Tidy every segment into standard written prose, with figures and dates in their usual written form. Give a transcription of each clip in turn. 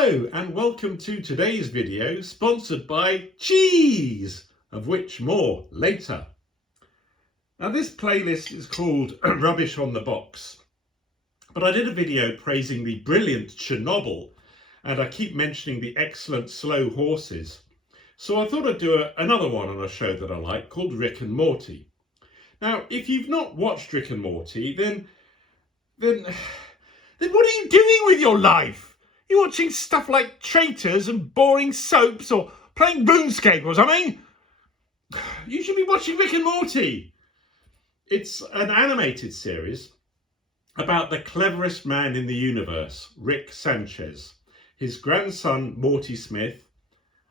Hello and welcome to today's video sponsored by cheese, of which more later. Now this playlist is called Rubbish on the Box, but I did a video praising the brilliant Chernobyl and I keep mentioning the excellent Slow Horses. So I thought I'd do another one on a show that I like called Rick and Morty. Now if you've not watched Rick and Morty then what are you doing with your life? You're watching stuff like Traitors and boring soaps or playing RuneScape or something. You should be watching Rick and Morty. It's an animated series about the cleverest man in the universe, Rick Sanchez, his grandson Morty Smith,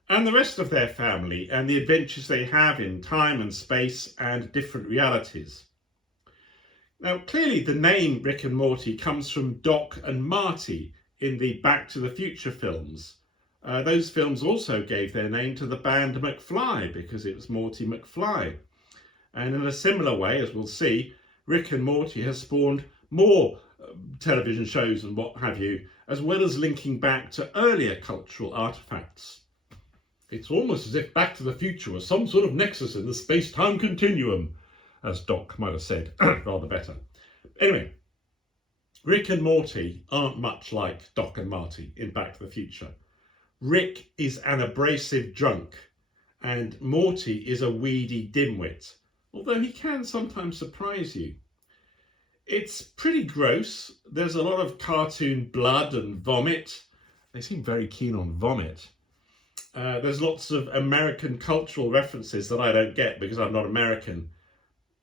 and the rest of their family and the adventures they have in time and space and different realities. Now, clearly the name Rick and Morty comes from Doc and Marty in the Back to the Future films. Those films also gave their name to the band McFly because it was Morty McFly. And in a similar way, as we'll see, Rick and Morty has spawned more television shows and what have you, as well as linking back to earlier cultural artefacts. It's almost as if Back to the Future was some sort of nexus in the space-time continuum, as Doc might have said, rather better. Anyway, Rick and Morty aren't much like Doc and Marty in Back to the Future. Rick is an abrasive drunk and Morty is a weedy dimwit, although he can sometimes surprise you. It's pretty gross. There's a lot of cartoon blood and vomit. They seem very keen on vomit. There's lots of American cultural references that I don't get because I'm not American.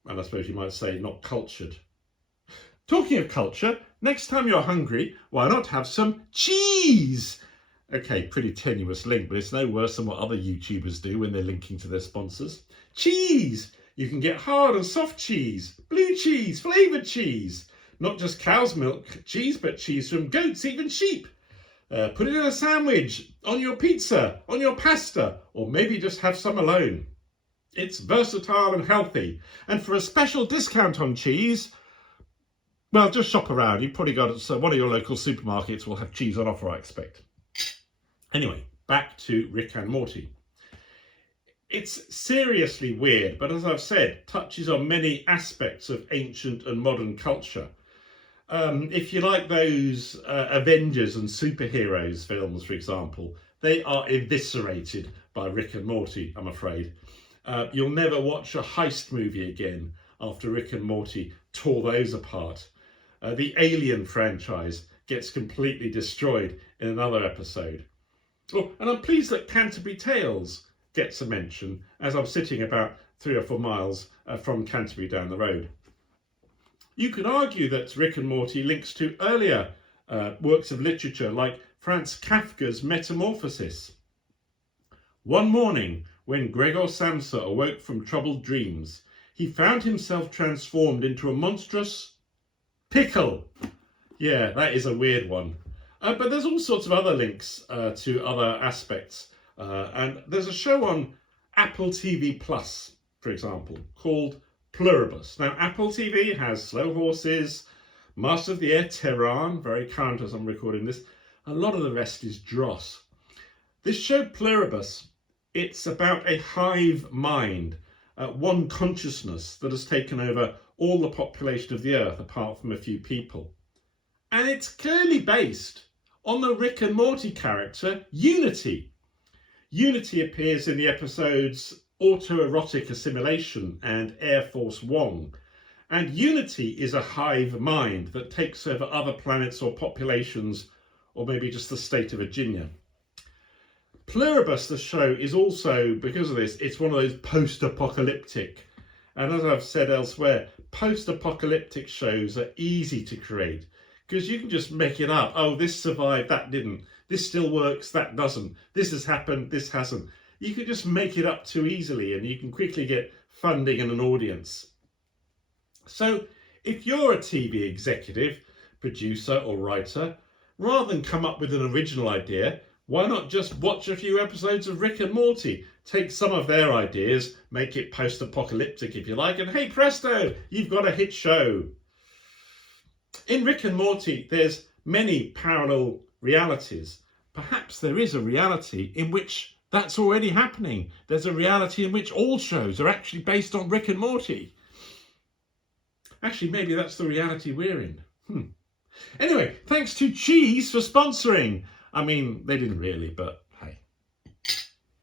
And I suppose you might say not cultured. Talking of culture, next time you're hungry, why not have some cheese? Okay, pretty tenuous link, but it's no worse than what other YouTubers do when they're linking to their sponsors. Cheese! You can get hard and soft cheese, blue cheese, flavoured cheese. Not just cow's milk cheese, but cheese from goats, even sheep. Put it in a sandwich, on your pizza, on your pasta, or maybe just have some alone. It's versatile and healthy. And for a special discount on cheese, well, just shop around. You've probably got one of your local supermarkets will have cheese on offer, I expect. Anyway, back to Rick and Morty. It's seriously weird, but as I've said, touches on many aspects of ancient and modern culture. If you like those Avengers and superheroes films, for example, they are eviscerated by Rick and Morty, I'm afraid. You'll never watch a heist movie again after Rick and Morty tore those apart. The Alien franchise gets completely destroyed in another episode. Oh, and I'm pleased that Canterbury Tales gets a mention as I'm sitting about 3 or 4 miles from Canterbury down the road. You could argue that Rick and Morty links to earlier works of literature like Franz Kafka's Metamorphosis. One morning, when Gregor Samsa awoke from troubled dreams, he found himself transformed into a monstrous pickle. Yeah, that is a weird one. But there's all sorts of other links to other aspects. And there's a show on Apple TV Plus, for example, called Pluribus. Now, Apple TV has Slow Horses, Master of the Air, Tehran, very current as I'm recording this. A lot of the rest is dross. This show Pluribus, it's about a hive mind, one consciousness that has taken over all the population of the earth apart from a few people. And it's clearly based on the Rick and Morty character, Unity. Unity appears in the episodes Autoerotic Assimilation and Air Force One. And Unity is a hive mind that takes over other planets or populations, or maybe just the state of Virginia. Pluribus, the show, is also, because of this, it's one of those post-apocalyptic. And as I've said elsewhere, post-apocalyptic shows are easy to create because you can just make it up. Oh, this survived, that didn't. This still works, that doesn't. This has happened, this hasn't. You can just make it up too easily and you can quickly get funding and an audience. So if you're a TV executive, producer or writer, rather than come up with an original idea, why not just watch a few episodes of Rick and Morty? Take some of their ideas, make it post-apocalyptic if you like, and hey presto, you've got a hit show. In Rick and Morty, there's many parallel realities. perhaps there is a reality in which that's already happening. There's a reality in which all shows are actually based on Rick and Morty. Actually, maybe that's the reality we're in. Anyway, thanks to Cheese for sponsoring. I mean, they didn't really, but